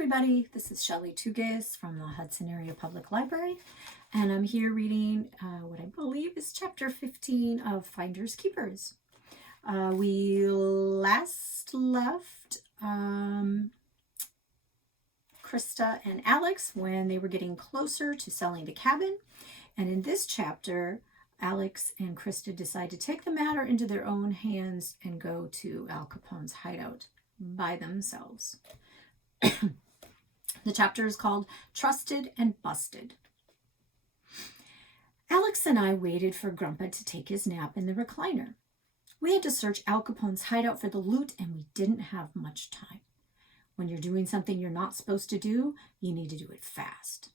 everybody, this is Shelley Tugis from the Hudson Area Public Library, and I'm here reading what I believe is chapter 15 of Finders Keepers. We last left Christa and Alex when they were getting closer to selling the cabin, and in this chapter, Alex and Christa decide to take the matter into their own hands and go to Al Capone's hideout by themselves. The chapter is called Trusted and Busted. Alex and I waited for Grandpa to take his nap in the recliner. We had to search Al Capone's hideout for the loot, and we didn't have much time. When you're doing something you're not supposed to do, you need to do it fast.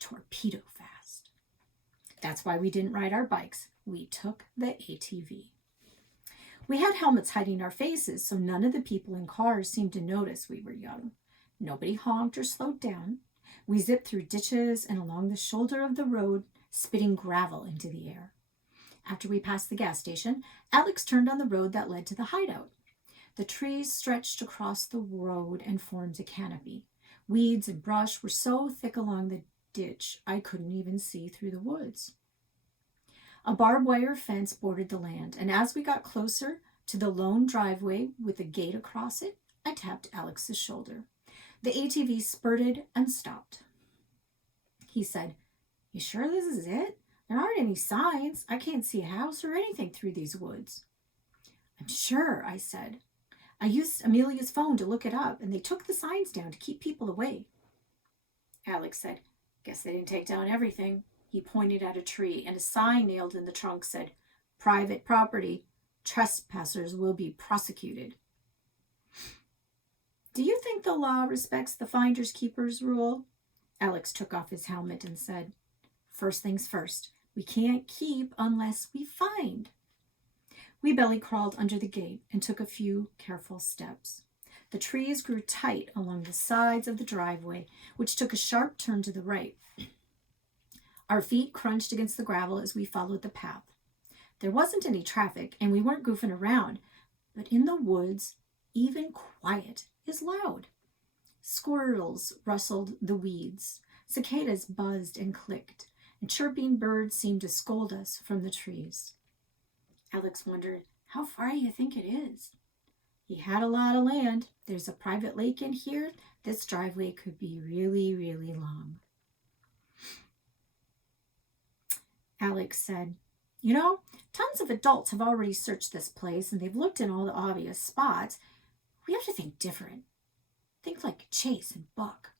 Torpedo fast. That's why we didn't ride our bikes. We took the ATV. We had helmets hiding our faces, so none of the people in cars seemed to notice we were young. Nobody honked or slowed down. We zipped through ditches and along the shoulder of the road, spitting gravel into the air. After we passed the gas station, Alex turned on the road that led to the hideout. The trees stretched across the road and formed a canopy. Weeds and brush were so thick along the ditch I couldn't even see through the woods. A barbed wire fence bordered the land, and as we got closer to the lone driveway with a gate across it, I tapped Alex's shoulder. The ATV spurted and stopped. He said, "You sure this is it? There aren't any signs. I can't see a house or anything through these woods." "I'm sure," I said. "I used Amelia's phone to look it up, and they took the signs down to keep people away." Alex said, "Guess they didn't take down everything." He pointed at a tree, and a sign nailed in the trunk said, "Private property. Trespassers will be prosecuted." "Do you think the law respects the Finders Keepers rule?" Alex took off his helmet and said, "First things first, we can't keep unless we find." We belly crawled under the gate and took a few careful steps. The trees grew tight along the sides of the driveway, which took a sharp turn to the right. Our feet crunched against the gravel as we followed the path. There wasn't any traffic, and we weren't goofing around, but in the woods, even quiet is loud. Squirrels rustled the weeds, cicadas buzzed and clicked, and chirping birds seemed to scold us from the trees. Alex wondered, "How far do you think it is?" He had a lot of land. "There's a private lake in here. This driveway could be really, really long." Alex said, "Tons of adults have already searched this place, and they've looked in all the obvious spots. We have to think different. Think like Chase and Buck.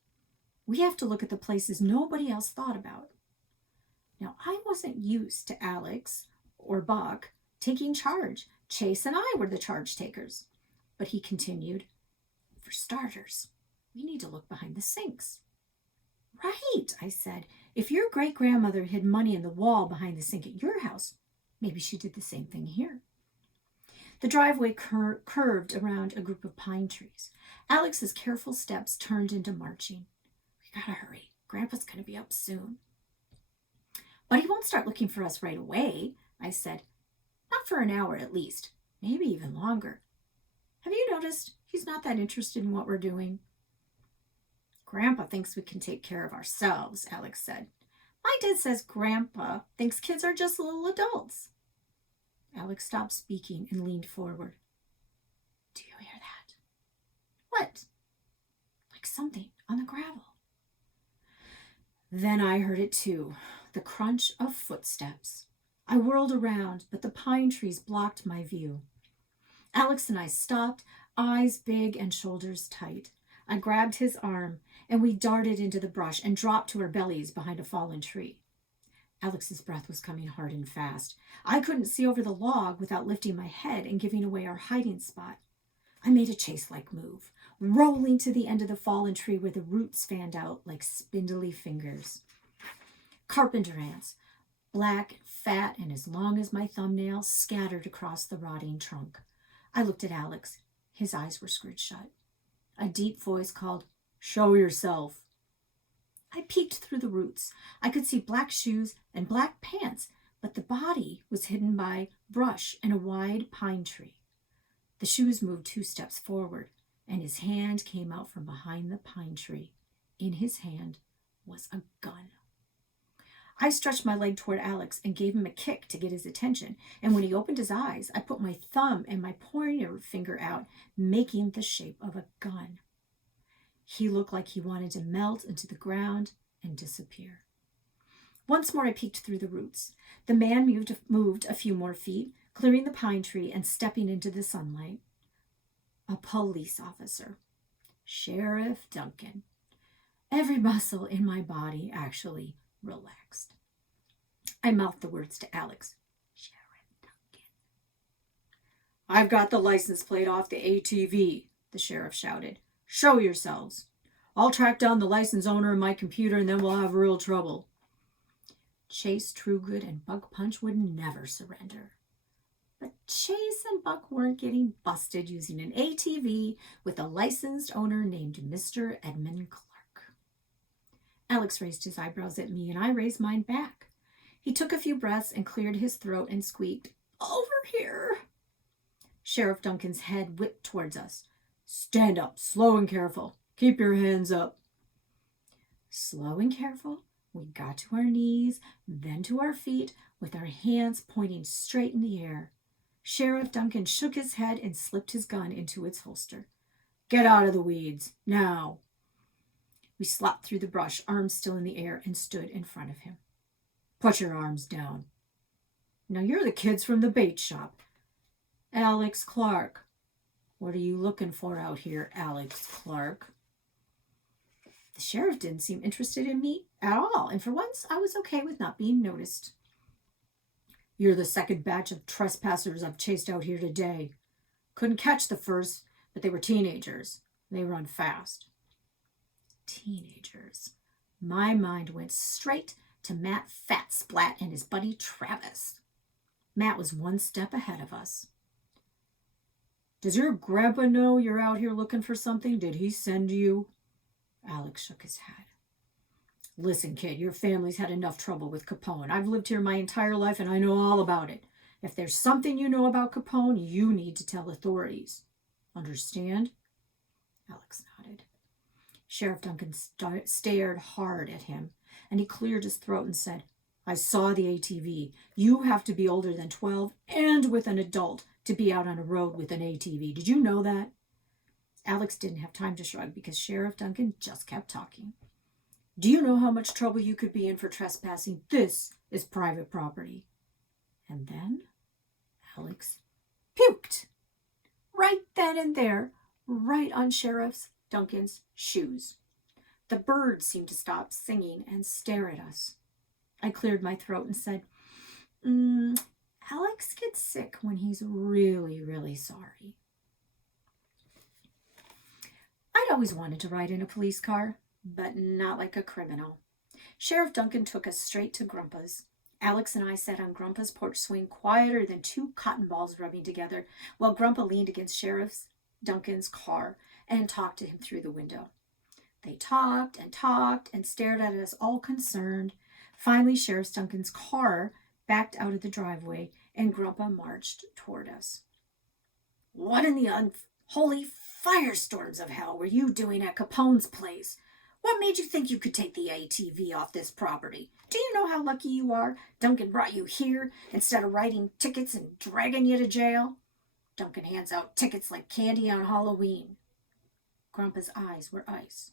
We have to look at the places nobody else thought about." Now, I wasn't used to Alex or Buck taking charge. Chase and I were the charge takers. But he continued, "For starters, we need to look behind the sinks." "Right," I said. "If your great-grandmother hid money in the wall behind the sink at your house, maybe she did the same thing here." The driveway curved around a group of pine trees. Alex's careful steps turned into marching. "We gotta hurry. Grandpa's gonna be up soon." "But he won't start looking for us right away," I said. "Not for an hour at least, maybe even longer. Have you noticed he's not that interested in what we're doing?" "Grandpa thinks we can take care of ourselves," Alex said. "My dad says Grandpa thinks kids are just little adults." Alex stopped speaking and leaned forward. "Do you hear that?" "What?" "Like something on the gravel." Then I heard it too, the crunch of footsteps. I whirled around, but the pine trees blocked my view. Alex and I stopped, eyes big and shoulders tight. I grabbed his arm, and we darted into the brush and dropped to our bellies behind a fallen tree. Alex's breath was coming hard and fast. I couldn't see over the log without lifting my head and giving away our hiding spot. I made a chase-like move, rolling to the end of the fallen tree where the roots fanned out like spindly fingers. Carpenter ants, black, fat, and as long as my thumbnail, scattered across the rotting trunk. I looked at Alex. His eyes were screwed shut. A deep voice called, "Show yourself." I peeked through the roots. I could see black shoes and black pants, but the body was hidden by brush and a wide pine tree. The shoes moved 2 steps forward, and his hand came out from behind the pine tree. In his hand was a gun. I stretched my leg toward Alex and gave him a kick to get his attention, and when he opened his eyes, I put my thumb and my pointer finger out, making the shape of a gun. He looked like he wanted to melt into the ground and disappear. Once more I peeked through the roots. The man moved a few more feet, clearing the pine tree and stepping into the sunlight. A police officer. Sheriff Duncan. Every muscle in my body actually relaxed. I mouthed the words to Alex. Sheriff Duncan. I've got the license plate off the ATV, the sheriff shouted. Show yourselves. I'll track down the license owner in my computer and then we'll have real trouble. Chase, Trugood, and Buck Punch would never surrender. But Chase and Buck weren't getting busted using an ATV with a licensed owner named Mr. Edmund Clark. Alex raised his eyebrows at me, and I raised mine back. He took a few breaths and cleared his throat and squeaked, Over here! Sheriff Duncan's head whipped towards us. Stand up, slow and careful. Keep your hands up. Slow and careful, we got to our knees, then to our feet, with our hands pointing straight in the air. Sheriff Duncan shook his head and slipped his gun into its holster. Get out of the weeds, now. We slopped through the brush, arms still in the air, and stood in front of him. Put your arms down. Now you're the kids from the bait shop. Alex Clark. What are you looking for out here, Alex Clark? The sheriff didn't seem interested in me at all, and for once I was okay with not being noticed. You're the second batch of trespassers I've chased out here today. Couldn't catch the first, but they were teenagers. They run fast. Teenagers. My mind went straight to Matt Fatsplat and his buddy Travis. Matt was one step ahead of us. Does your grandpa know you're out here looking for something? Did he send you? Alex shook his head. Listen, kid, your family's had enough trouble with Capone. I've lived here my entire life and I know all about it. If there's something you know about Capone, you need to tell authorities. Understand? Alex nodded. Sheriff Duncan stared hard at him, and he cleared his throat and said, I saw the ATV. You have to be older than 12 and with an adult to be out on a road with an ATV. Did you know that? Alex didn't have time to shrug because Sheriff Duncan just kept talking. Do you know how much trouble you could be in for trespassing? This is private property. And then Alex puked. Right then and there, right on Sheriff Duncan's shoes. The birds seemed to stop singing and stare at us. I cleared my throat and said, Alex gets sick when he's really, really sorry. I'd always wanted to ride in a police car, but not like a criminal. Sheriff Duncan took us straight to Grumpa's. Alex and I sat on Grumpa's porch swing quieter than two cotton balls rubbing together, while Grumpa leaned against Sheriff Duncan's car and talked to him through the window. They talked and stared at us, all concerned. Finally, Sheriff Duncan's car backed out of the driveway, and Grumpa marched toward us. What in the unholy firestorms of hell were you doing at Capone's place? What made you think you could take the ATV off this property? Do you know how lucky you are? Duncan brought you here instead of writing tickets and dragging you to jail. Duncan hands out tickets like candy on Halloween. Grumpa's eyes were ice.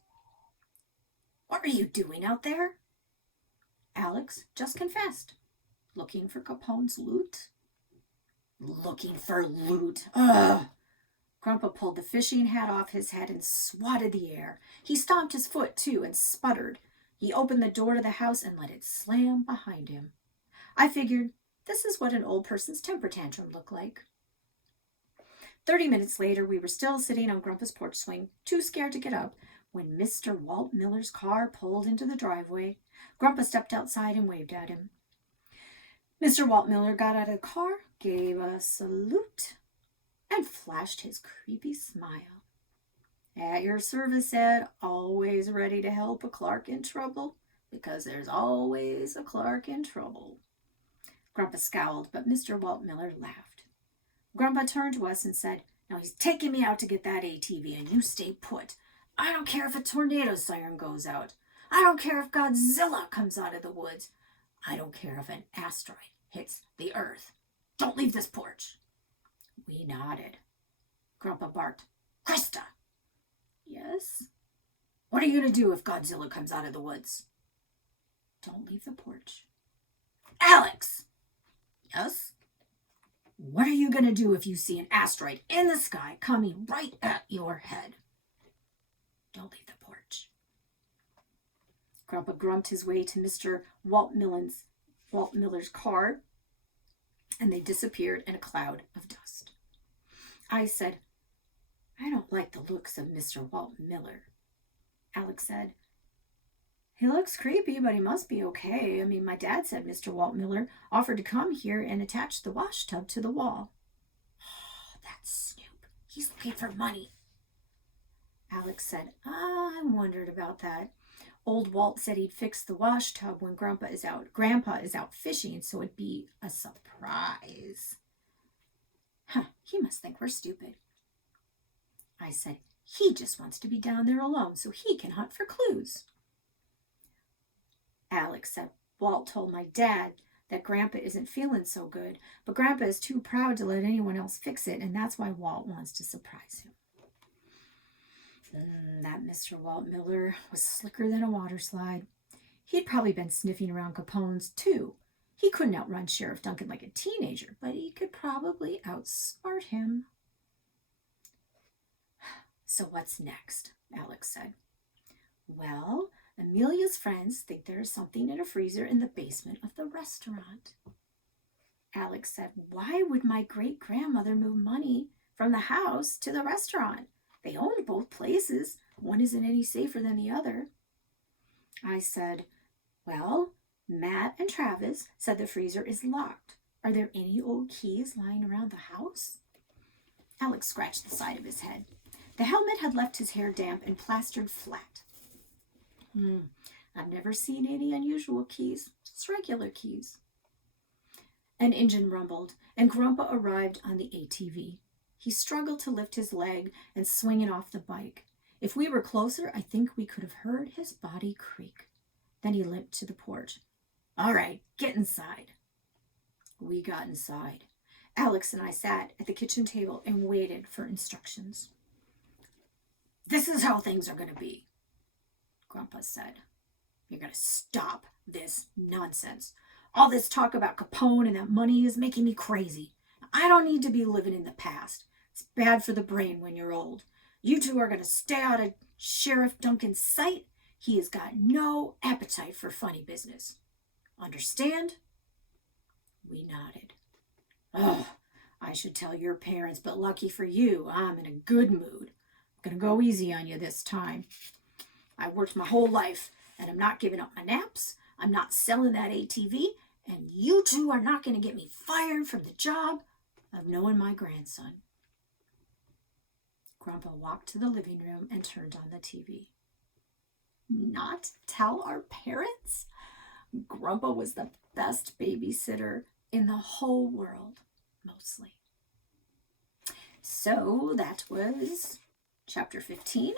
What are you doing out there? Alex just confessed. Looking for Capone's loot? Looking for loot. Ugh! Grumpa pulled the fishing hat off his head and swatted the air. He stomped his foot, too, and sputtered. He opened the door to the house and let it slam behind him. I figured this is what an old person's temper tantrum looked like. 30 minutes later, we were still sitting on Grumpa's porch swing, too scared to get up, when Mr. Walt Miller's car pulled into the driveway. Grumpa stepped outside and waved at him. Mr. Walt Miller got out of the car, gave a salute, and flashed his creepy smile. At your service, Ed, always ready to help a Clark in trouble, because there's always a Clark in trouble. Grumpa scowled, but Mr. Walt Miller laughed. Grumpa turned to us and said, Now he's taking me out to get that ATV and you stay put. I don't care if a tornado siren goes out. I don't care if Godzilla comes out of the woods. I don't care if an asteroid hits the earth. Don't leave this porch. We nodded. Grandpa barked, Christa. Yes? What are you going to do if Godzilla comes out of the woods? Don't leave the porch. Alex! Yes? What are you going to do if you see an asteroid in the sky coming right at your head? Don't leave the porch. Grandpa grumped his way to Mr. Walt Miller's car, and they disappeared in a cloud of dust. I said, I don't like the looks of Mr. Walt Miller. Alex said, he looks creepy, but he must be okay. I mean, my dad said Mr. Walt Miller offered to come here and attach the wash tub to the wall. Oh, that's Snoop. He's looking for money. Alex said, I wondered about that. Old Walt said he'd fix the wash tub when Grandpa is out fishing, so it'd be a surprise. He must think we're stupid. I said, he just wants to be down there alone so he can hunt for clues. Alex said, Walt told my dad that Grandpa isn't feeling so good, but Grandpa is too proud to let anyone else fix it, and that's why Walt wants to surprise him. That Mr. Walt Miller was slicker than a water slide. He'd probably been sniffing around Capone's, too. He couldn't outrun Sheriff Duncan like a teenager, but he could probably outsmart him. So what's next? Alex said. Well, Amelia's friends think there is something in a freezer in the basement of the restaurant. Alex said, why would my great-grandmother move money from the house to the restaurant? They own both places. One isn't any safer than the other. I said, well, Matt and Travis said the freezer is locked. Are there any old keys lying around the house? Alex scratched the side of his head. The helmet had left his hair damp and plastered flat. I've never seen any unusual keys, just regular keys. An engine rumbled, and Grandpa arrived on the ATV. He struggled to lift his leg and swing it off the bike. If we were closer, I think we could have heard his body creak. Then he limped to the porch. All right, get inside. We got inside. Alex and I sat at the kitchen table and waited for instructions. This is how things are going to be, Grandpa said. You're going to stop this nonsense. All this talk about Capone and that money is making me crazy. I don't need to be living in the past. It's bad for the brain when you're old. You two are going to stay out of Sheriff Duncan's sight. He has got no appetite for funny business. Understand? We nodded. Oh, I should tell your parents, but lucky for you, I'm in a good mood. I'm going to go easy on you this time. I worked my whole life, and I'm not giving up my naps. I'm not selling that ATV, and you two are not going to get me fired from the job of knowing my grandson. Grandpa walked to the living room and turned on the TV. Not tell our parents? Grandpa was the best babysitter in the whole world, mostly. So that was chapter 15.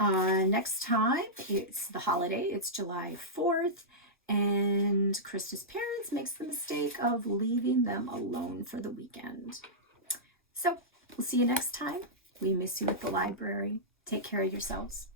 Next time, it's the holiday. It's July 4th, and Christa's parents makes the mistake of leaving them alone for the weekend. So we'll see you next time. We miss you at the library. Take care of yourselves.